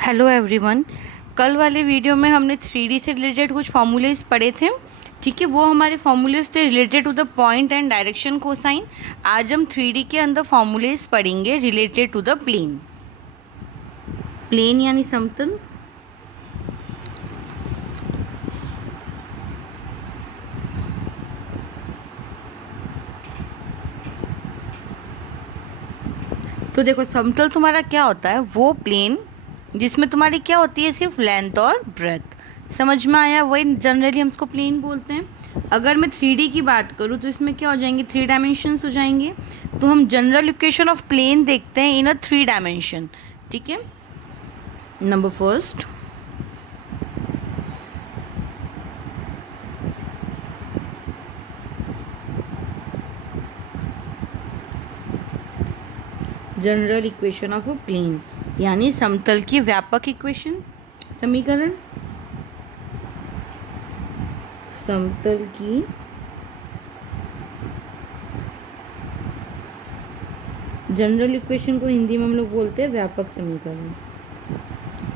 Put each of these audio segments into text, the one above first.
Hello everyone. कल वाले video में हमने 3D से रिलेटेड कुछ फॉर्मूलेज पढ़े थे। ठीक है, वो हमारे फॉर्मूलेज थे related to the point and direction cosine. आज हम 3D के अंदर फॉर्मूलेज पढ़ेंगे related to the plane. Plane यानी समतल। तो देखो, समतल तुम्हारा क्या होता है? वो प्लेन जिसमें तुम्हारी क्या होती है, सिर्फ लेंथ और ब्रेथ। समझ में आया? वही जनरली हम इसको प्लेन बोलते हैं। अगर मैं 3D की बात करूँ तो इसमें क्या हो जाएंगे, 3 डायमेंशंस हो जाएंगे। तो हम जनरल इक्वेशन ऑफ प्लेन देखते हैं इन अ 3 डायमेंशन। ठीक है, number first, general equation of a plane यानी समतल की व्यापक इक्वेशन, समीकरण। समतल की जनरल इक्वेशन को हिंदी में हम लोग बोलते हैं व्यापक समीकरण।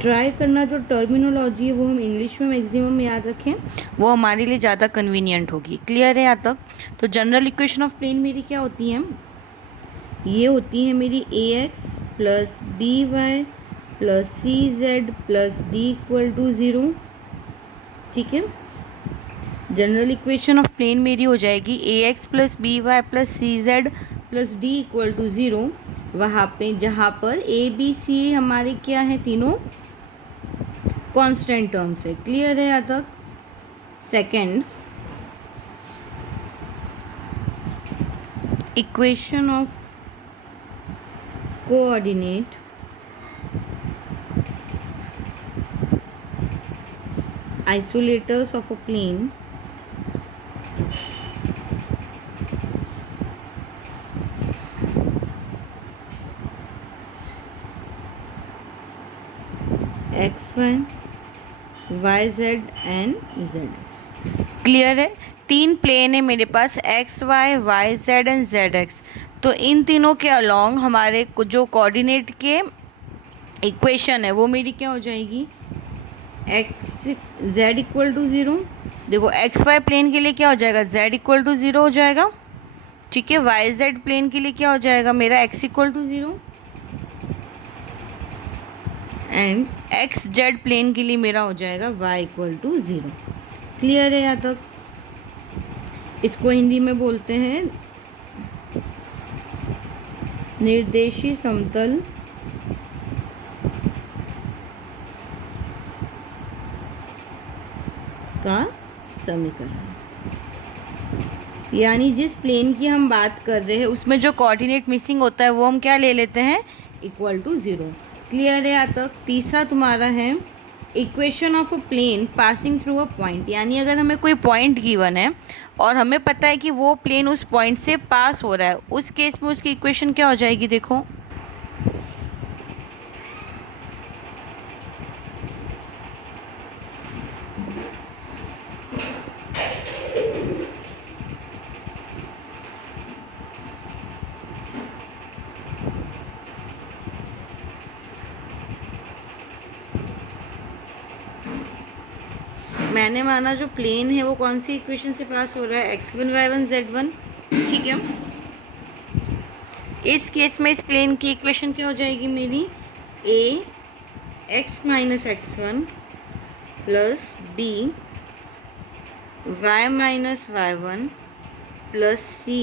ट्राई करना, जो टर्मिनोलॉजी है वो हम इंग्लिश में मैक्सिमम याद रखें, वो हमारे लिए ज़्यादा कन्वीनियंट होगी। क्लियर है यहाँ तक? तो जनरल इक्वेशन ऑफ प्लेन मेरी क्या होती है? ये होती है मेरी a x plus b y plus c z plus d equal to zero. ठीक है, जनरल इक्वेशन ऑफ प्लेन मेरी हो जाएगी a x plus b y plus c z plus d equal to zero. वहाँ पे जहाँ पर ए बी सी हमारे क्या है, तीनों कांस्टेंट टर्म्स है। क्लियर है यहाँ तक? Second, equation of coordinate isolators of a plane x y y z and z x. Clear है? तीन प्लेन है मेरे पास, x y y z and z x. तो इन तीनों के अलोंग हमारे जो कोऑर्डिनेट के इक्वेशन है वो मेरी क्या हो जाएगी, X Z equal to zero. देखो, एक्स वाई प्लेन के लिए क्या हो जाएगा, जेड इक्वल टू ज़ीरो हो जाएगा। ठीक है, वाई जेड प्लेन के लिए क्या हो जाएगा मेरा, X equal to zero. And X Z plane के लिए मेरा हो जाएगा Y equal to zero. Clear है यहाँ तक? इसको हिंदी में बोलते हैं निर्देशी समतल का समीकरण। यानी जिस प्लेन की हम बात कर रहे हैं उसमें जो कोऑर्डिनेट मिसिंग होता है वो हम क्या ले लेते हैं, इक्वल टू ज़ीरो। क्लियर है यहाँ तक? तीसरा तुम्हारा है equation of a plane passing through a point. यानी अगर हमें कोई पॉइंट गिवन है और हमें पता है कि वो प्लेन उस पॉइंट से पास हो रहा है, उस केस में उसकी इक्वेशन क्या हो जाएगी, देखो। मैंने माना जो प्लेन है वो कौन सी इक्वेशन से पास हो रहा है, X one Y one Z one. ठीक है, इस केस में इस प्लेन की इक्वेशन क्या हो जाएगी मेरी, a x minus x one plus b y minus y one plus c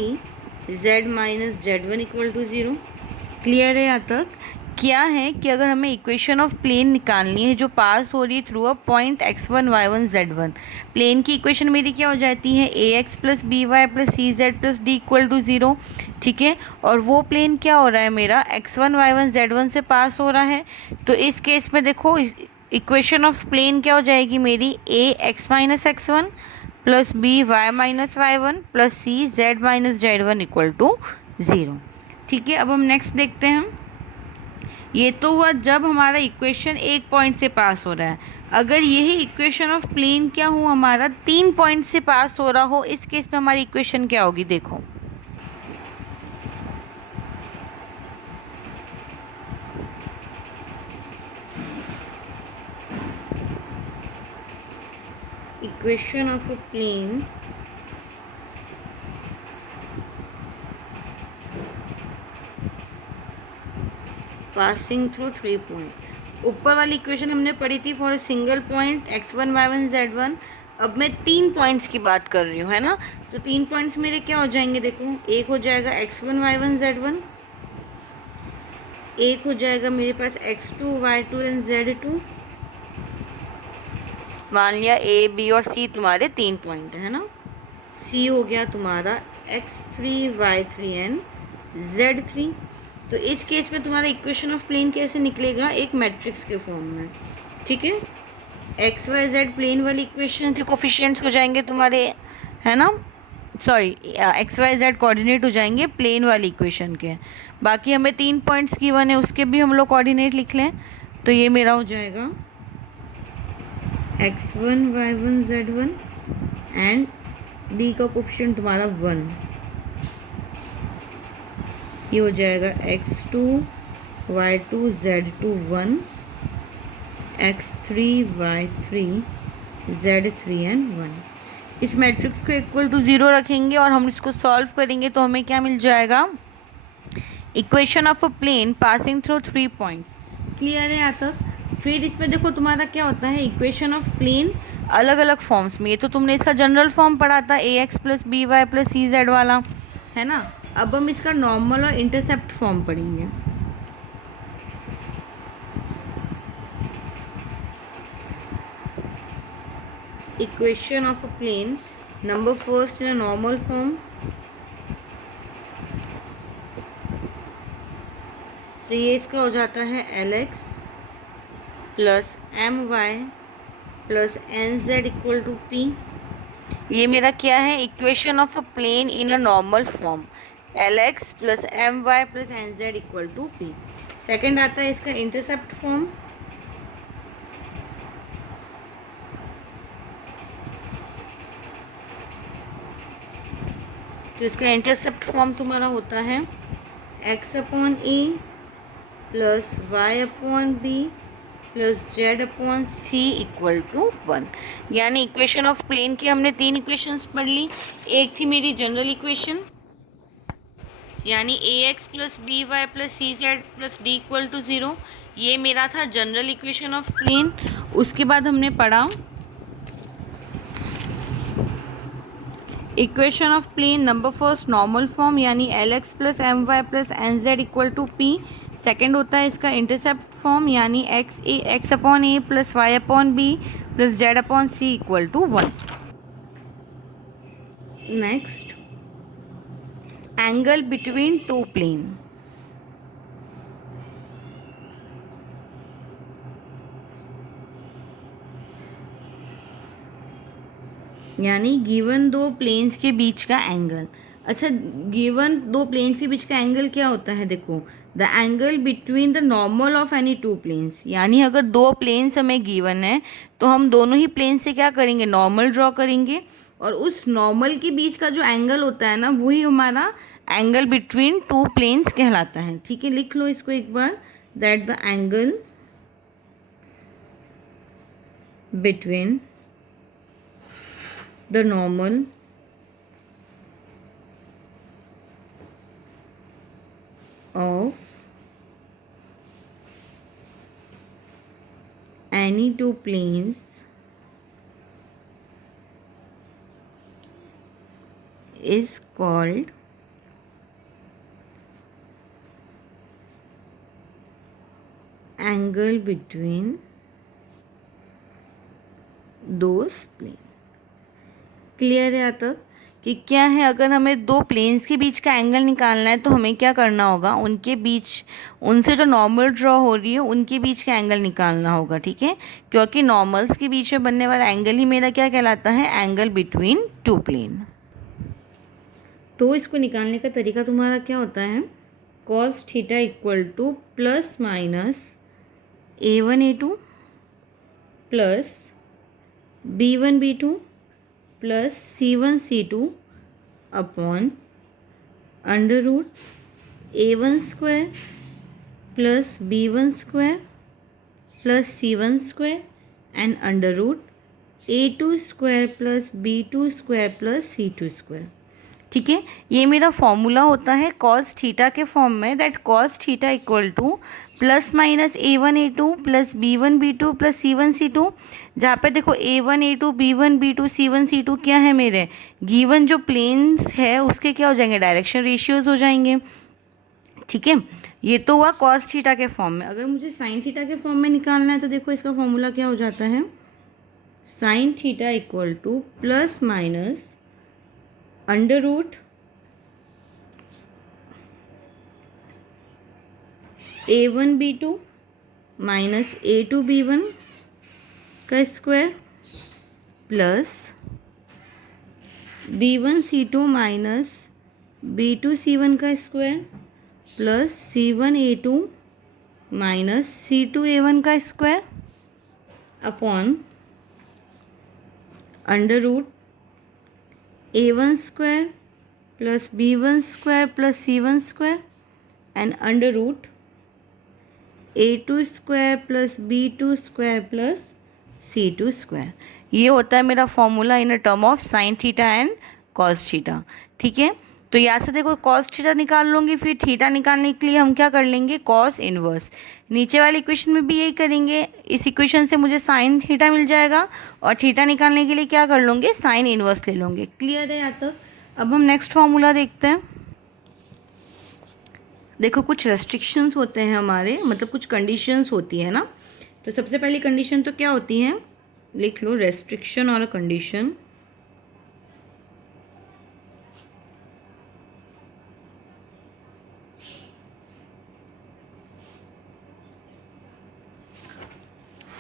z minus z one equal to zero. Clear है यहाँ तक? क्या है कि अगर हमें इक्वेशन ऑफ प्लेन निकालनी है जो पास हो रही है through a point x one Y one Z one, plane की इक्वेशन मेरी क्या हो जाती है, a x plus b y plus c z plus d equal to zero. ठीक है, और वो प्लेन क्या हो रहा है मेरा, X one Y one Z one से पास हो रहा है। तो इस केस में देखो, इक्वेशन ऑफ प्लेन क्या हो जाएगी मेरी, a x minus x one plus b y minus y one plus c z minus z one equal to zero. ठीक है, अब हम नेक्स्ट देखते हैं। ये तो हुआ जब हमारा इक्वेशन एक पॉइंट से पास हो रहा है। अगर यही इक्वेशन ऑफ प्लेन क्या हो हमारा 3 पॉइंट से पास हो रहा हो, इस केस में हमारी इक्वेशन क्या होगी, देखो। Equation of a plane passing through 3 point. ऊपर वाली इक्वेशन हमने पढ़ी थी for a single point x1 y1 z1। अब मैं 3 पॉइंट्स की बात कर रही हूँ, है ना। तो 3 पॉइंट्स मेरे क्या हो जाएंगे, देखो, एक हो जाएगा x1 y1 z1, एक हो जाएगा मेरे पास x2 y2 एंड z2। मान लिया a b और c तुम्हारे 3 पॉइंट है ना। c हो गया तुम्हारा x3 y3 एंड z3। तो इस केस में तुम्हारा इक्वेशन ऑफ प्लेन कैसे निकलेगा, एक मैट्रिक्स के फॉर्म में, ठीक है। एक्स वाई जेड प्लेन वाली इक्वेशन के कोफिशिएंट्स हो जाएंगे तुम्हारे, है ना, sorry, X Y Z coordinate हो जाएंगे प्लेन वाली इक्वेशन के। बाकी हमें 3 पॉइंट्स गिवन है, उसके भी हम लोग कोऑर्डिनेट लिख लें। तो ये मेरा हो जाएगा x1 y1 z1 and b का कोफिशिएंट तुम्हारा 1। ये हो जाएगा x2 y2 z2 1, x3 y3 z3 and 1। इस मैट्रिक्स को इक्वल टू 0 रखेंगे और हम इसको सॉल्व करेंगे तो हमें क्या मिल जाएगा, equation of a plane passing through 3 points. Clear है यहाँ तक। फिर इसमें देखो तुम्हारा क्या होता है, इक्वेशन ऑफ प्लेन अलग अलग फॉर्म्स में। ये तो तुमने इसका जनरल फॉर्म पढ़ा था, a x plus b y plus c z वाला, है ना। अब हम इसका नॉर्मल और इंटरसेप्ट फॉर्म पढ़ेंगे। Equation of a plane number first in a normal form. तो ये इसका हो जाता है l x plus m y plus n z equal to p. ये मेरा क्या है, equation of a plane in a normal form, l x plus m y plus n z equal to P. Second आता है इसका intercept form. तो इसका intercept form तुम्हारा होता है x upon A plus Y upon B plus Z upon C equal to 1। यानी equation of plane की हमने 3 इक्वेशंस पढ़ ली। एक थी मेरी जनरल इक्वेशन, यानी a x plus b y plus c z plus d equal to 0। ये मेरा था जनरल इक्वेशन ऑफ प्लेन। उसके बाद हमने पढ़ा equation of plane number first normal form, यानी l x plus m y plus n z equal to P. Second होता है इसका इंटरसेप्ट फॉर्म, यानी x upon A plus Y upon B plus Z upon C equal to 1। Next, angle between two plane. यानी गिवन दो planes के बीच का एंगल। अच्छा, गिवन दो प्लेन्स के बीच का एंगल क्या होता है, देखो, the angle between the normal of any two planes. यानी अगर दो प्लेन्स हमें गिवन है तो हम दोनों ही प्लेन से क्या करेंगे, नॉर्मल ड्रॉ करेंगे, और उस नॉर्मल के बीच का जो एंगल होता है ना, वही हमारा एंगल बिटवीन टू प्लेन्स कहलाता है। ठीक है, लिख लो इसको एक बार, that the angle between the normal of any two planes is called angle between those planes। Clear है यहाँ तक कि क्या है, अगर हमें दो प्लेन्स के बीच का एंगल निकालना है तो हमें क्या करना होगा, उनके बीच, उनसे जो नॉर्मल ड्रॉ हो रही है उनके बीच का एंगल निकालना होगा। ठीक है, क्योंकि नॉर्मल्स के बीच में बनने वाला एंगल ही मेरा क्या कहलाता है, एंगल बिटवीन टू प्लेन। तो इसको निकालने का तरीका तुम्हारा क्या होता है, cos theta equal to plus minus a1 a2 plus b1 b2 plus c1 c2 upon under root a1 square plus b1 square plus c1 square and under root a2 square plus b2 square plus c2 square. ठीक है, ये मेरा formula होता है cos theta के form में, that cos theta equal to plus minus a1 a2 plus b1 b2 plus c1 c2। जहाँ पे देखो a1 a2 b1 b2 c1 c2 क्या है, मेरे गिवन जो प्लेन्स है उसके क्या हो जाएंगे, डायरेक्शन रेशियोज हो जाएंगे। ठीक है, ये तो हुआ कॉस थीटा के फॉर्म में। अगर मुझे साइन थीटा के फॉर्म में निकालना है तो देखो इसका फॉर्मूला क्या हो जाता है, sine theta equal to plus minus under root a1 b2 minus a2 b1 का square plus b1 c2 minus b2 c1 का square plus c1 a2 minus c2 a1 का square upon under root a1 square plus b1 square plus c1 square and under root a2 square plus b2 square plus c2 square. ये होता है मेरा formula in a term of sine theta and cos theta. ठीक है, तो यहाँ से देखो कॉस थीटा निकाल लूँगी, फिर थीटा निकालने के लिए हम क्या कर लेंगे, कॉस इन्वर्स। नीचे वाली इक्वेशन में भी यही करेंगे, इस इक्वेशन से मुझे साइन थीटा मिल जाएगा और थीटा निकालने के लिए क्या कर लूँगे, साइन इन्वर्स ले लूँगे। क्लियर है यहाँ तक? अब हम नेक्स्ट फॉर्मूला देखते हैं। देखो कुछ रेस्ट्रिक्शंस होते हैं हमारे, मतलब कुछ कंडीशंस होती है ना। तो सबसे पहली कंडीशन तो क्या होती है, लिख लो, रेस्ट्रिक्शन और a condition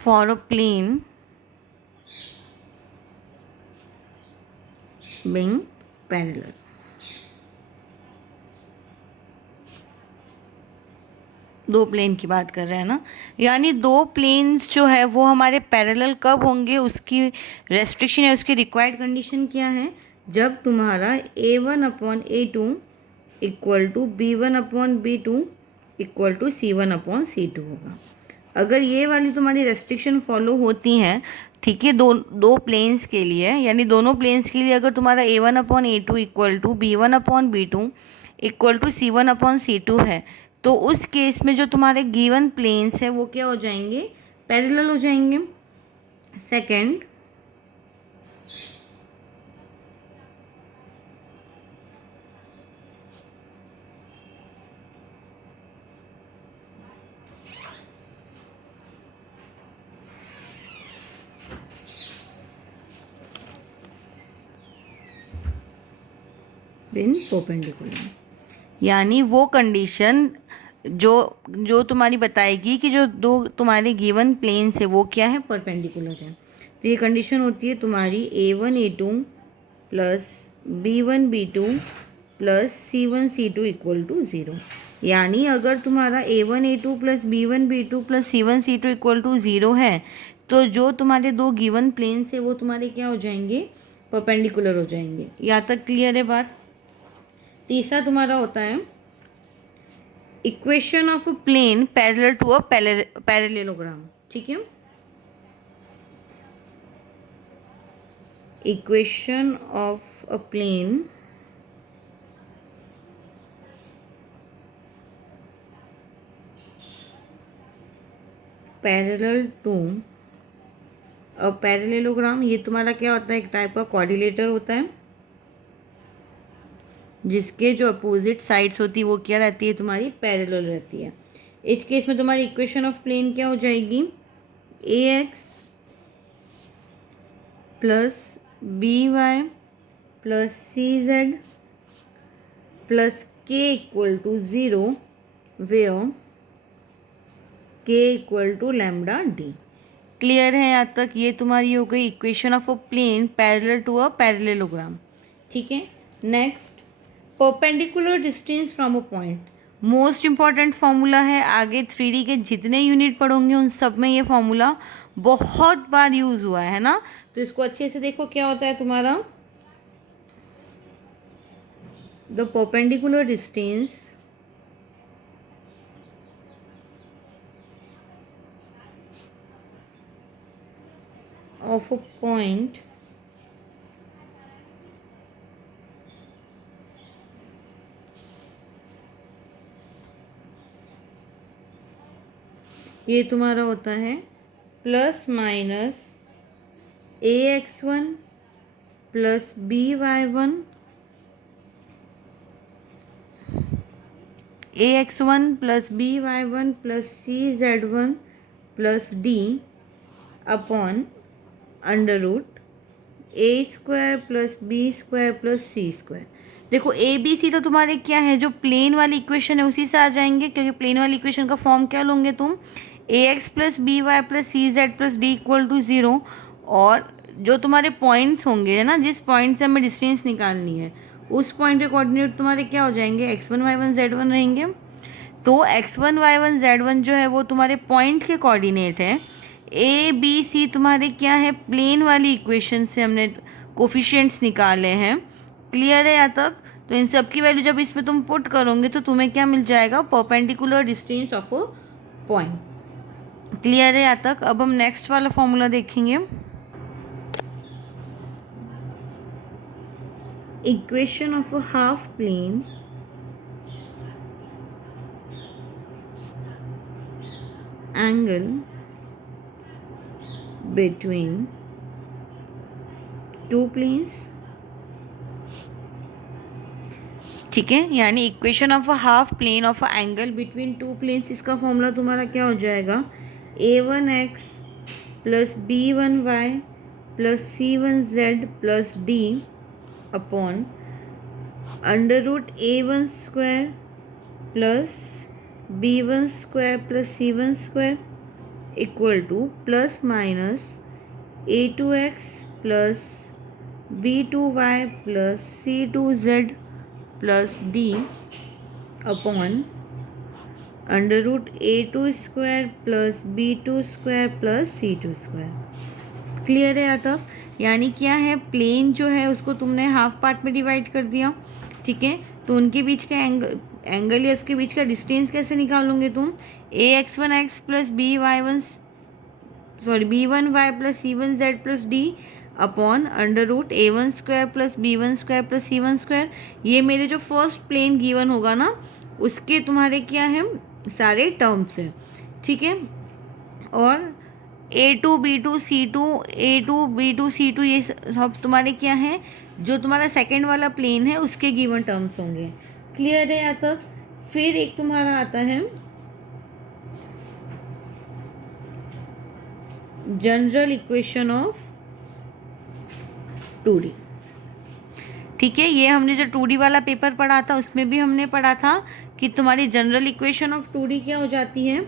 for a plane being parallel। दो प्लेन की बात कर रहे हैं ना, यानी दो प्लेन्स जो है वो हमारे पैरेलल कब होंगे, उसकी रेस्ट्रिक्शन या उसकी रिक्वायर्ड कंडीशन क्या है, जब तुम्हारा a1/a2 equal to b1/b2 equal to c1/c2 होगा। अगर ये वाली तुम्हारी रेस्ट्रिक्शन फॉलो होती हैं, ठीक है, दो प्लेन्स के लिए, यानी दोनों प्लेन्स के लिए अगर तुम्हारा a1/a2 equal to b1/b2 equal to c1/c2 है, तो उस केस में जो तुम्हारे गिवन प्लेन्स है वो क्या हो जाएंगे, पैरेलल हो जाएंगे। सेकंड, देन परपेंडिकुलर, यानी वो कंडीशन जो जो तुम्हारी बताएगी कि जो दो तुम्हारे गिवन प्लेन्स है वो क्या है, परपेंडिकुलर है। तो ये कंडीशन होती है तुम्हारी a1 a2 plus b1 b2 plus c1 c2 equal to 0। यानी अगर तुम्हारा a1 a2 plus b1 b2 plus c1 c2 equal to 0 है, तो जो तुम्हारे दो गिवन प्लेन्स है वो तुम्हारे क्या हो जाएंगे, परपेंडिकुलर हो जाएंगे। यहाँ तक क्लियर है बात? तीसरा तुम्हारा होता है equation of a plane parallel to a parallelogram. ठीक है, equation of a plane parallel to a parallelogram, ये तुम्हारा क्या होता है, एक टाइप का कोऑर्डिनेटर होता है जिसके जो अपोजिट साइड्स होती है वो क्या रहती है, तुम्हारी पैरेलल रहती है। इस केस में तुम्हारी इक्वेशन ऑफ प्लेन क्या हो जाएगी, ax plus by plus cz plus k equal to 0 where k equal to lambda d. Clear है यहाँ तक? ये तुम्हारी हो गई equation of a plane parallel to a parallelogram. ठीक है, next, perpendicular distance from a point, most important formula है। आगे 3D के जितने यूनिट पढ़ोगे उन सब में ये फॉर्मूला बहुत बार यूज़ हुआ है ना, तो इसको अच्छे से देखो। क्या होता है तुम्हारा, the perpendicular distance of a point ये तुम्हारा होता है plus minus ax1 plus by1 ax1 plus by1 plus cz1 plus d upon under root a square plus b square plus c square. देखो ए बी सी तो तुम्हारे क्या है, जो प्लेन वाली इक्वेशन है उसी से आ जाएंगे, क्योंकि प्लेन वाली इक्वेशन का फॉर्म क्या लोगे तुम, a x plus b y plus c z plus d equal to zero. और जो तुम्हारे पॉइंट्स होंगे है ना, जिस पॉइंट से हमें डिस्टेंस निकालनी है उस पॉइंट के कोऑर्डिनेट तुम्हारे क्या हो जाएंगे, x1 y1 z1 रहेंगे। तो x1 y1 z1 जो है वो तुम्हारे पॉइंट के कोऑर्डिनेट है। ए बी सी तुम्हारे क्या है, प्लेन वाली इक्वेशन से हमने कोफिशिएंट्स निकाले हैं। क्लियर है यहाँ तक? तो इन सब की वैल्यू जब इसमें तुम पुट करोगे तो तुम्हें क्या मिल जाएगा, perpendicular distance of a point. Clear है यहाँ तक? अब हम नेक्स्ट वाला फॉर्मूला देखेंगे। Equation of a half plane angle between two planes. ठीक है, यानी equation of a half plane of a angle between two planes, इसका फॉर्मूला तुम्हारा क्या हो जाएगा, a1x plus b1y plus c1z plus d upon under root a1 square plus b1 square plus c1 square equal to plus minus a2x plus b2y plus c2z plus d upon under root a2 square plus b2 square plus c2 square. Clear है यहाँ तक? यानी क्या है, plane जो है उसको तुमने हाफ पार्ट में डिवाइड कर दिया। ठीक है, तो उनके बीच का एंगल या उसके बीच का डिस्टेंस कैसे निकालोगे तुम, ax1x plus b1y plus c1z plus d upon under root a1 square plus b1 square plus c1 square. ये मेरे जो फर्स्ट प्लेन गिवन होगा ना उसके तुम्हारे क्या है, सारे टर्म्स हैं। ठीक है, और a2 b2 c2 a2 b2 c2 ये सब तुम्हारे क्या है, जो तुम्हारा सेकंड वाला प्लेन है उसके गिवन टर्म्स होंगे। क्लियर है यहाँ तक? फिर एक तुम्हारा आता है जनरल इक्वेशन ऑफ 2D। ठीक है, ये हमने जो 2D वाला पेपर पढ़ा था उसमें भी हमने पढ़ा था कि तुम्हारी जनरल इक्वेशन ऑफ 2D क्या हो जाती है,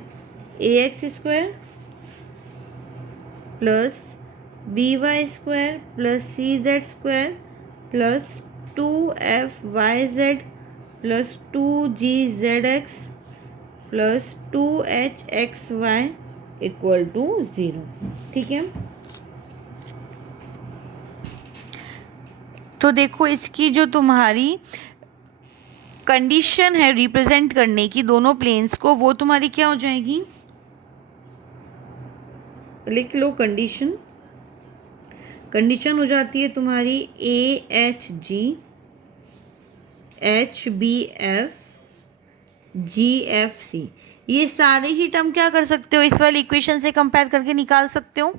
ax square plus by square plus cz square plus 2fyz plus 2gzx plus 2hxy equal to 0। ठीक है, तो देखो इसकी जो तुम्हारी कंडीशन है रिप्रेजेंट करने की दोनों प्लेन्स को, वो तुम्हारी क्या हो जाएगी, लिख लो कंडीशन। कंडीशन हो जाती है तुम्हारी AHG HBF GFC। ये सारे ही टर्म क्या कर सकते हो, इस वाली इक्वेशन से कंपेयर करके निकाल सकते हो।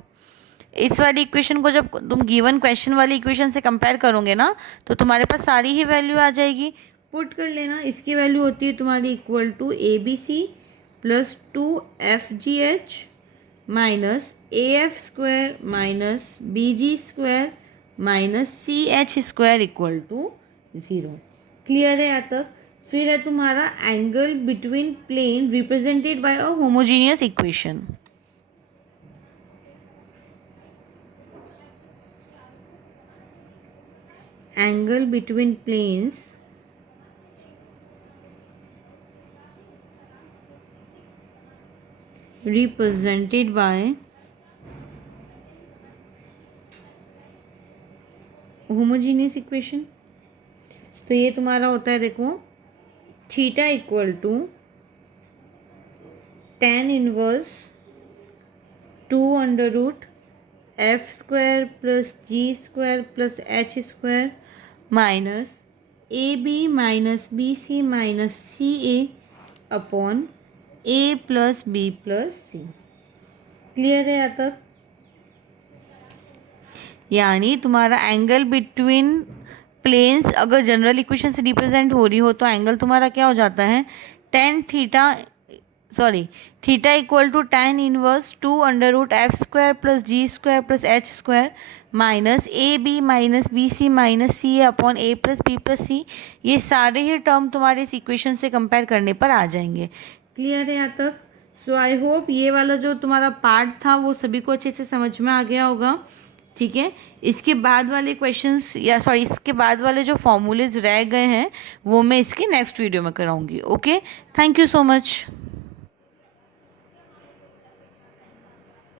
इस वाली इक्वेशन को जब तुम गिवन क्वेश्चन वाली इक्वेशन से कंपेयर करोगे ना तो तुम्हारे पास सारी ही वैल्यू आ जाएगी। पुट कर लेना, इसकी वैल्यू होती है तुम्हारी equal to ABC plus 2FGH minus AF square minus BG square minus CH square equal to 0। Clear है यहाँ तक? फिर है तुम्हारा angle between plane represented by a homogeneous equation. Angle between planes represented by homogeneous equation. तो ये तुम्हारा होता है, देखो theta equal to tan inverse 2 under root F square plus ji square plus H square minus A B minus b c minus C A upon A plus b plus C. Clear है यहाँ तक? यानी तुम्हारा angle between planes अगर general equation से represent हो रही हो तो एंगल तुम्हारा क्या हो जाता है, theta equal to tan inverse 2√f square plus ji square plus H square minus A B minus b c minus c upon A plus b plus c. ये सारे ही टर्म तुम्हारे इस इक्वेशन से कंपेयर करने पर आ जाएंगे। क्लियर है यहाँ तक? सो आई होप ये वाला जो तुम्हारा पार्ट था वो सभी को अच्छे से समझ में आ गया होगा। ठीक है, इसके बाद वाले क्वेश्चंस इसके बाद वाले जो फॉर्मूलेज रह गए हैं वो मैं इसके नेक्स्ट वीडियो में कराऊंगी। Okay, thank you so much.